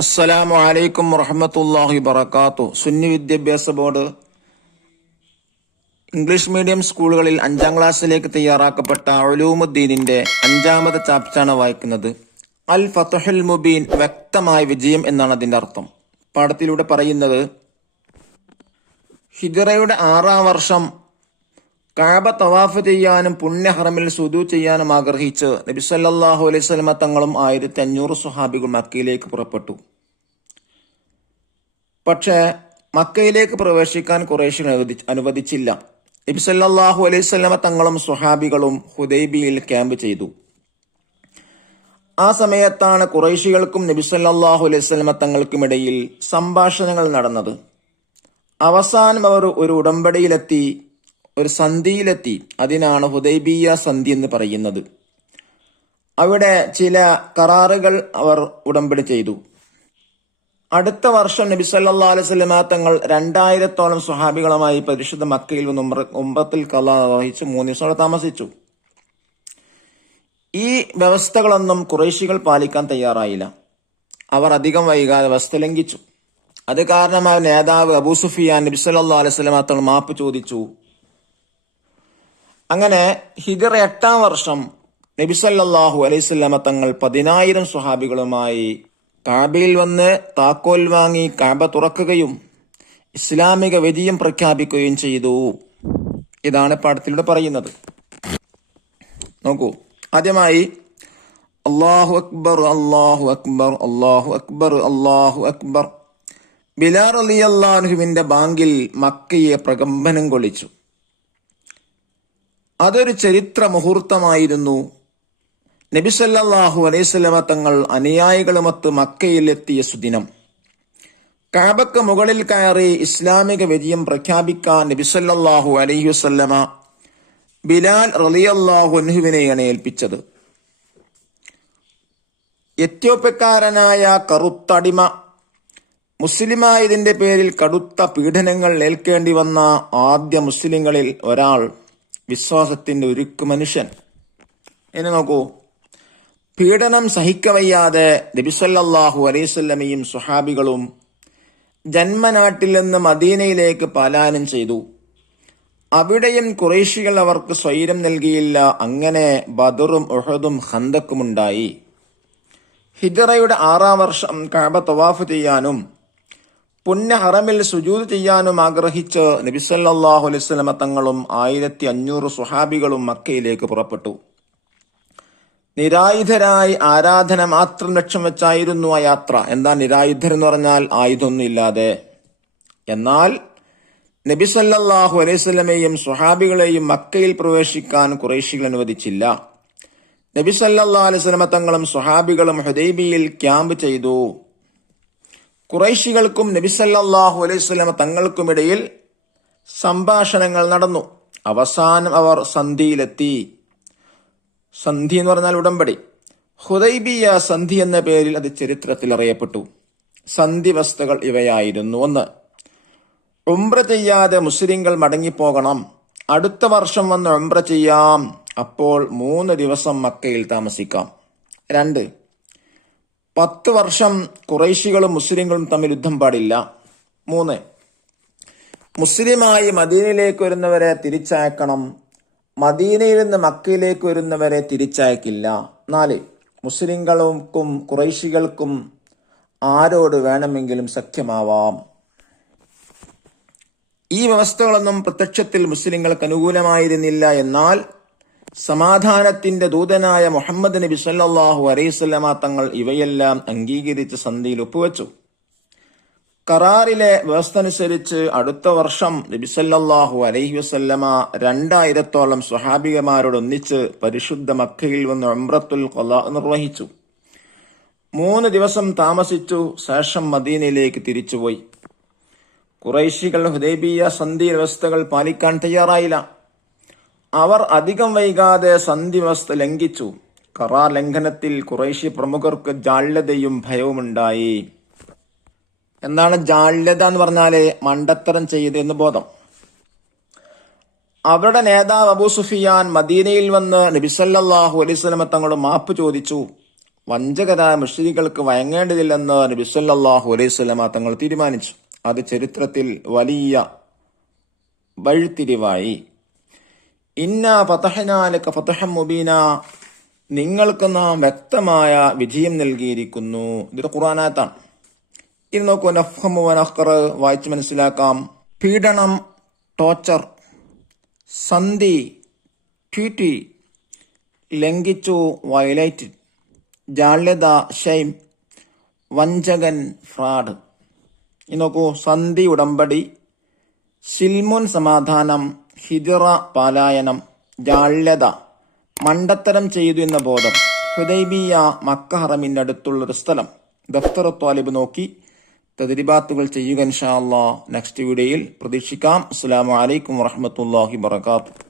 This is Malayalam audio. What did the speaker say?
അസ്സലാമു അലൈക്കും വറഹ്മത്തുള്ളാഹി വബറകാതുഹു. സുന്നി വിദ്യാഭ്യാസ ബോർഡ് ഇംഗ്ലീഷ് മീഡിയം സ്കൂളുകളിൽ 5ാം ക്ലാസ്സിലേക്ക് തയ്യാറാക്കപ്പെട്ട ഉലൂമുദ്ദീനിന്റെ 5ാമത്തെ ചാപ്റ്ററാണ് വായിക്കുന്നത്. അൽ ഫത്ഹുൽ മുബീൻ, വ്യക്തമായ വിജയം എന്നാണ് അതിന്റെ അർത്ഥം. പാഠത്തിലൂടെ പറയുന്നത്, ഹിജ്റയുടെ 6ാം വർഷം കഅബ തവാഫ് ചെയ്യാനും പുണ്യഹറമിൽ സുജൂദ് ചെയ്യാനും ആഗ്രഹിച്ച് നബി സല്ലല്ലാഹു അലൈഹി വസല്ലമ തങ്ങളും 1500 സ്വഹാബികൾ മക്കയിലേക്ക് പുറപ്പെട്ടു. പക്ഷേ മക്കയിലേക്ക് പ്രവേശിക്കാൻ ഖുറൈശ് അനുവദിച്ചില്ല. നബി സല്ലല്ലാഹു അലൈഹി വസല്ലമ തങ്ങളും സ്വഹാബികളും ഹുദൈബിയയിൽ ക്യാമ്പ് ചെയ്തു. ആ സമയത്താണ് ഖുറൈശികൾക്കും നബി സല്ലല്ലാഹു അലൈഹി വസല്ലമ തങ്ങൾക്കുമിടയിൽ സംഭാഷണങ്ങൾ നടന്നത്. അവസാനം അവർ ഒരു ഉടമ്പടിയിലെത്തി, ഒരു സന്ധിയിലെത്തി. അതിനാണ് ഹുദൈബിയ സന്ധി എന്ന് പറയുന്നത്. അവിടെ ചില കരാറുകൾ അവർ ഉടമ്പടി ചെയ്തു. അടുത്ത വർഷം നബി സല്ലല്ലാഹു അലൈഹി വസല്ലമ തങ്ങൾ 2000-ഓളം സ്വഹാബികളുമായി പരിശുദ്ധ മക്കയിൽ നിന്ന് ഉംറത്തുൽ ഖളാ നിർവഹിച്ച് 3 ദിവസം അവിടെ താമസിച്ചു. ഈ വ്യവസ്ഥകളൊന്നും ഖുറൈശികൾ പാലിക്കാൻ തയ്യാറായില്ല. അവർ അധികം വൈകാതെ വ്യവസ്ഥ ലംഘിച്ചു. അത് കാരണമായ നേതാവ് അബൂ സുഫിയാൻ നബി സല്ലല്ലാഹു അലൈഹി വസല്ലമ തങ്ങൾ മാപ്പ് ചോദിച്ചു. അങ്ങനെ ഹിജ്റ 8ാം വർഷം നബി സല്ലല്ലാഹു അലൈഹി വസല്ലമ തങ്ങൾ 10,000 സ്വഹാബികളുമായി കഅബയിൽ വന്ന് താക്കോൽ വാങ്ങി കഅബ തുറക്കുകയും ഇസ്ലാമിക വിജയം പ്രഖ്യാപിക്കുകയും ചെയ്തു. ഇതാണ് പാഠത്തിലൂടെ പറയുന്നത്. നോക്കൂ, ആദ്യമായി അല്ലാഹു അക്ബർ അല്ലാഹു അക്ബർ അല്ലാഹു അക്ബർ അല്ലാഹു അക്ബർ. ബിലാൽ റളിയല്ലാഹു അൻഹുവിന്റെ ബാങ്കിൽ മക്കയെ പ്രകമ്പനം കൊള്ളിച്ചു. അതൊരു ചരിത്ര മുഹൂർത്തമായിരുന്നു. നബി സല്ലല്ലാഹു അലൈഹി വസല്ലമ തങ്ങൾ അനുയായികളുമൊത്ത് മക്കയിലെത്തിയ സുദിനം. കഅബക്ക് മുകളിൽ കയറി ഇസ്ലാമിക വിജയം പ്രഖ്യാപിക്കാൻ നബി സല്ലല്ലാഹു അലൈഹി വസല്ലമ ബിലാൽ റളിയല്ലാഹു അൻഹുവിനെയാണ് ഏൽപ്പിച്ചത്. എത്യോപ്യക്കാരനായ കറുത്തടിമ മുസ്ലിമായതിന്റെ പേരിൽ കടുത്ത പീഡനങ്ങൾ ഏൽക്കേണ്ടി വന്ന ആദ്യ മുസ്ലിങ്ങളിൽ ഒരാൾ, വിശ്വാസത്തിന്റെ ഉരുക്ക് മനുഷ്യൻ. ഇനി നോക്കൂ, പീഡനം സഹിക്കവയ്യാതെ നബി സല്ലല്ലാഹു അലൈഹി വസല്ലമയും സ്വഹാബികളും ജന്മനാട്ടിൽ നിന്ന് മദീനയിലേക്ക് പലായനം ചെയ്തു. അവിടെയും ഖുറൈശികൾ അവർക്ക് സ്വൈരം നൽകിയില്ല. അങ്ങനെ ബദറും ഉഹദും ഖന്തക്കും ഉണ്ടായി. ഹിജ്റയുടെ 6ാം വർഷം കഅബ തവാഫ് ചെയ്യാനും പുണ്യ ഹറമിൽ സുജൂദ് ചെയ്യാനും ആഗ്രഹിച്ച് നബി സല്ലല്ലാഹു അലൈഹി വസല്ലമ തങ്ങളും 1500 സ്വഹാബികളും മക്കയിലേക്ക് പുറപ്പെട്ടു. നിരായുധരായി ആരാധന മാത്രം ലക്ഷ്യം വെച്ചായിരുന്നു ആ യാത്ര. എന്താ നിരായുധർ എന്ന് പറഞ്ഞാൽ? ആയുധമൊന്നും ഇല്ലാതെ. എന്നാൽ നബി സല്ലല്ലാഹു അലൈഹി വസല്ലമയെയും സ്വഹാബികളെയും മക്കയിൽ പ്രവേശിക്കാൻ ഖുറൈശികൾ അനുവദിച്ചില്ല. നബി സല്ലല്ലാഹു അലൈഹി വസല്ലമ തങ്ങളും സ്വഹാബികളും ഹുദൈബിയയിൽ ക്യാമ്പ് ചെയ്തു. ഖുറൈശികൾക്കും നബി സല്ലല്ലാഹു അലൈഹി വസല്ലമ തങ്ങൾക്കുമിടയിൽ സംഭാഷണങ്ങൾ നടന്നു. അവസാനം അവർ സന്ധിയിലെത്തി. സന്ധി എന്ന് പറഞ്ഞാൽ ഉടമ്പടി. ഹുദൈബിയ സന്ധി എന്ന പേരിൽ അത് ചരിത്രത്തിൽ അറിയപ്പെട്ടു. സന്ധി വ്യവസ്ഥകൾ ഇവയായിരുന്നു: 1. ഉംറ ചെയ്യാതെ മുസ്ലിങ്ങൾ മടങ്ങിപ്പോകണം. അടുത്ത വർഷം വന്ന് ഉംറ ചെയ്യാം. അപ്പോൾ 3 ദിവസം മക്കയിൽ താമസിക്കാം. 2. 10 വർഷം ഖുറൈശികളും മുസ്ലിങ്ങളും തമ്മിൽ യുദ്ധം പാടില്ല. 3. മുസ്ലിമായി മദീനയിലേക്ക് വരുന്നവരെ തിരിച്ചയക്കണം. മദീനയിൽ നിന്ന് മക്കയിലേക്ക് വരുന്നവരെ തിരിച്ചയക്കില്ല. 4. മുസ്ലിങ്ങൾക്കും ഖുറൈശികൾക്കും ആരോട് വേണമെങ്കിലും സഖ്യമാവാം. ഈ വ്യവസ്ഥകളൊന്നും പ്രത്യക്ഷത്തിൽ മുസ്ലിങ്ങൾക്ക് അനുകൂലമായിരുന്നില്ല. എന്നാൽ സമാധാനത്തിന്റെ ദൂതനായ മുഹമ്മദ് നബി സല്ലല്ലാഹു അലൈഹി വസല്ലമ തങ്ങൾ ഇവയെല്ലാം അംഗീകരിച്ച് സന്ധിയിൽ ഒപ്പുവെച്ചു. കരാറിലെ വ്യവസ്ഥ അനുസരിച്ച് അടുത്ത വർഷം നബി സല്ലല്ലാഹു അലൈഹി വസല്ലമ 2000-ഓളം സ്വഹാബികമാരോടൊന്നിച്ച് പരിശുദ്ധ മക്കയിൽ വന്ന് ഉംറത്തുൽ ഖളാ നിർവഹിച്ചു. 3 ദിവസം താമസിച്ചു. ശേഷം മദീനയിലേക്ക് തിരിച്ചുപോയി. ഖുറൈശികൾ ഹുദൈബിയ സന്ധി വ്യവസ്ഥകൾ പാലിക്കാൻ തയ്യാറായില്ല. അവർ അധികം വൈകാതെ സന്ധി വ്യവസ്ഥ ലംഘിച്ചു. കരാർ ലംഘനത്തിൽ ഖുറൈശി പ്രമുഖർക്ക് ജാള്യതയും ഭയവുമുണ്ടായി. എന്താണ് ജാള്യത എന്ന് പറഞ്ഞാല്? മണ്ടത്തരം ചെയ്ത് എന്ന് ബോധം. അവരുടെ നേതാവ് അബൂ സുഫിയാൻ മദീനയിൽ വന്ന് നബി സല്ലല്ലാഹു അലൈഹി വസല്ലമ തങ്ങളോട് മാപ്പ് ചോദിച്ചു. വഞ്ചകരായ മുശ്രിക്കുകൾക്ക് വഴങ്ങേണ്ടതില്ലെന്ന് നബി സല്ലല്ലാഹു അലൈഹി വസല്ലമ തങ്ങൾ തീരുമാനിച്ചു. അത് ചരിത്രത്തിൽ വലിയ വഴിത്തിരിവായി. ഇന്നാ ഫതഹ്നാ ലക ഫതഹൻ മുബീന, നിങ്ങൾക്ക് നാം വ്യക്തമായ വിജയം നൽകിയിരിക്കുന്നു. ഇതൊരു ഖുർആനായത്താണ്. ഇത് നോക്കൂ, നഫ്ഹമു വനഖ്റ, വായിച്ച് മനസ്സിലാക്കാം. പീഡനം, ടോർച്ചർ, സന്ധി, ട്വീറ്റി, ലംഘിച്ചു, വയലേറ്റഡ്, ജാള്യത, ഷെയിം, വഞ്ചകൻ, ഫ്രാഡ്. ഇത് നോക്കൂ, സന്ധി, ഉടമ്പടി, സിൽമുൻ, സമാധാനം, ഹിജ്റ, പലായനം, ജാള്യത, മണ്ടത്തരം ചെയ്തു എന്ന ബോധം, ഹുദൈബിയ, മക്ക ഹറമിന്റെ അടുത്തുള്ളൊരു സ്ഥലം. ദഫ്തർ ത്വാലിബ് നോക്കി തദ്രിബാത്തുകൾ ചെയ്യുക ഇൻഷാ അല്ലാഹ്. നെക്സ്റ്റ് വീഡിയോയിൽ പ്രതീക്ഷിക്കാം. അസ്സലാമു അലൈക്കും വറഹ്മത്തുള്ളാഹി വബറകാതുഹു.